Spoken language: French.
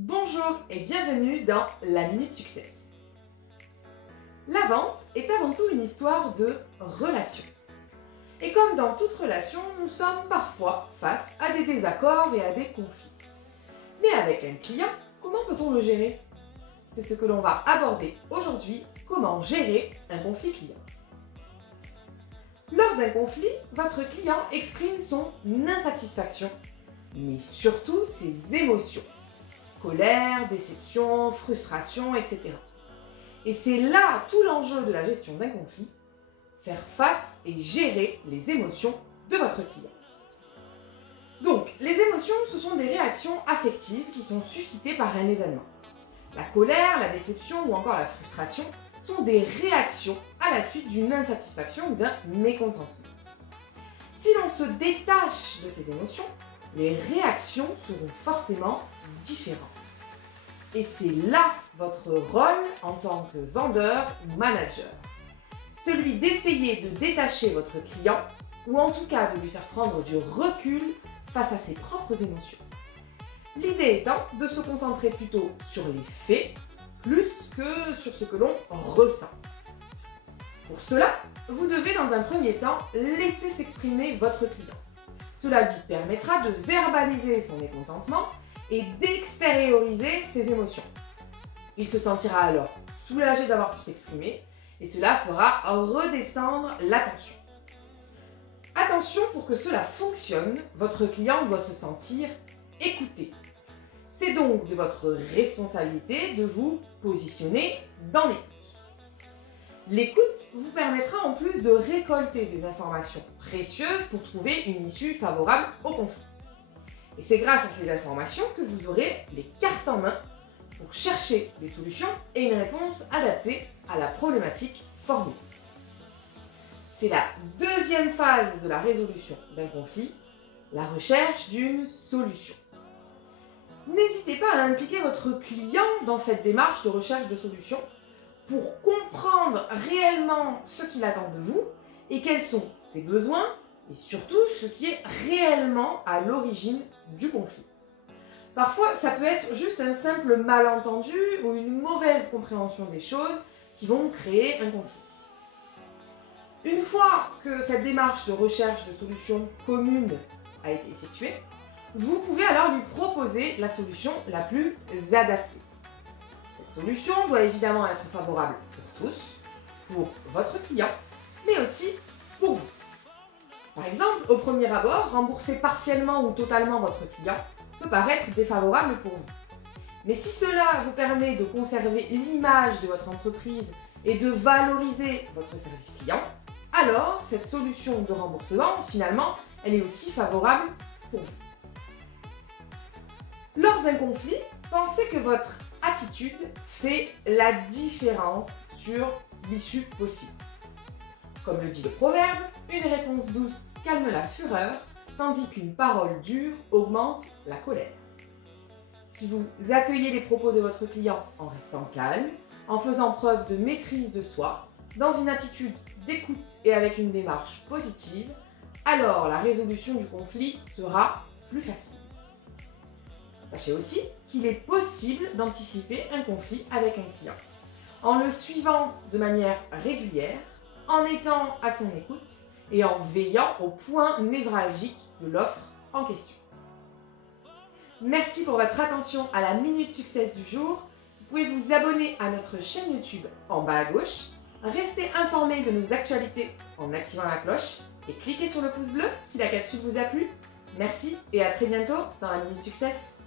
Bonjour et bienvenue dans la Minute Success. La vente est avant tout une histoire de relation. Et comme dans toute relation, nous sommes parfois face à des désaccords et à des conflits. Mais avec un client, comment peut-on le gérer? C'est ce que l'on va aborder aujourd'hui, comment gérer un conflit client. Lors d'un conflit, votre client exprime son insatisfaction, mais surtout ses émotions. Colère, déception, frustration, etc. Et c'est là tout l'enjeu de la gestion d'un conflit, faire face et gérer les émotions de votre client. Donc, les émotions, ce sont des réactions affectives qui sont suscitées par un événement. La colère, la déception ou encore la frustration sont des réactions à la suite d'une insatisfaction ou d'un mécontentement. Si l'on se détache de ces émotions, les réactions seront forcément différentes. Et c'est là votre rôle en tant que vendeur ou manager. Celui d'essayer de détacher votre client ou en tout cas de lui faire prendre du recul face à ses propres émotions. L'idée étant de se concentrer plutôt sur les faits plus que sur ce que l'on ressent. Pour cela, vous devez dans un premier temps laisser s'exprimer votre client. Cela lui permettra de verbaliser son mécontentement et d'extérioriser ses émotions. Il se sentira alors soulagé d'avoir pu s'exprimer et cela fera redescendre la tension. Attention, pour que cela fonctionne, votre client doit se sentir écouté. C'est donc de votre responsabilité de vous positionner dans l'écoute. L'écoute vous permettra en plus de récolter des informations précieuses pour trouver une issue favorable au conflit. Et c'est grâce à ces informations que vous aurez les cartes en main pour chercher des solutions et une réponse adaptée à la problématique formulée. C'est la deuxième phase de la résolution d'un conflit, la recherche d'une solution. N'hésitez pas à impliquer votre client dans cette démarche de recherche de solution pour comprendre réellement ce qu'il attend de vous et quels sont ses besoins et surtout ce qui est réellement à l'origine du conflit. Parfois, ça peut être juste un simple malentendu ou une mauvaise compréhension des choses qui vont créer un conflit. Une fois que cette démarche de recherche de solutions communes a été effectuée, vous pouvez alors lui proposer la solution la plus adaptée. Cette solution doit évidemment être favorable pour tous, pour votre client, mais aussi pour vous. Par exemple, au premier abord, rembourser partiellement ou totalement votre client peut paraître défavorable pour vous. Mais si cela vous permet de conserver l'image de votre entreprise et de valoriser votre service client, alors cette solution de remboursement, finalement, elle est aussi favorable pour vous. Lors d'un conflit, pensez que votre attitude fait la différence sur l'issue possible. Comme le dit le proverbe, une réponse douce calme la fureur, tandis qu'une parole dure augmente la colère. Si vous accueillez les propos de votre client en restant calme, en faisant preuve de maîtrise de soi, dans une attitude d'écoute et avec une démarche positive, alors la résolution du conflit sera plus facile. Sachez aussi qu'il est possible d'anticiper un conflit avec un client, en le suivant de manière régulière, en étant à son écoute et en veillant au point névralgique de l'offre en question. Merci pour votre attention à la Minute Success du jour. Vous pouvez vous abonner à notre chaîne YouTube en bas à gauche, rester informé de nos actualités en activant la cloche et cliquez sur le pouce bleu si la capsule vous a plu. Merci et à très bientôt dans la Minute Success.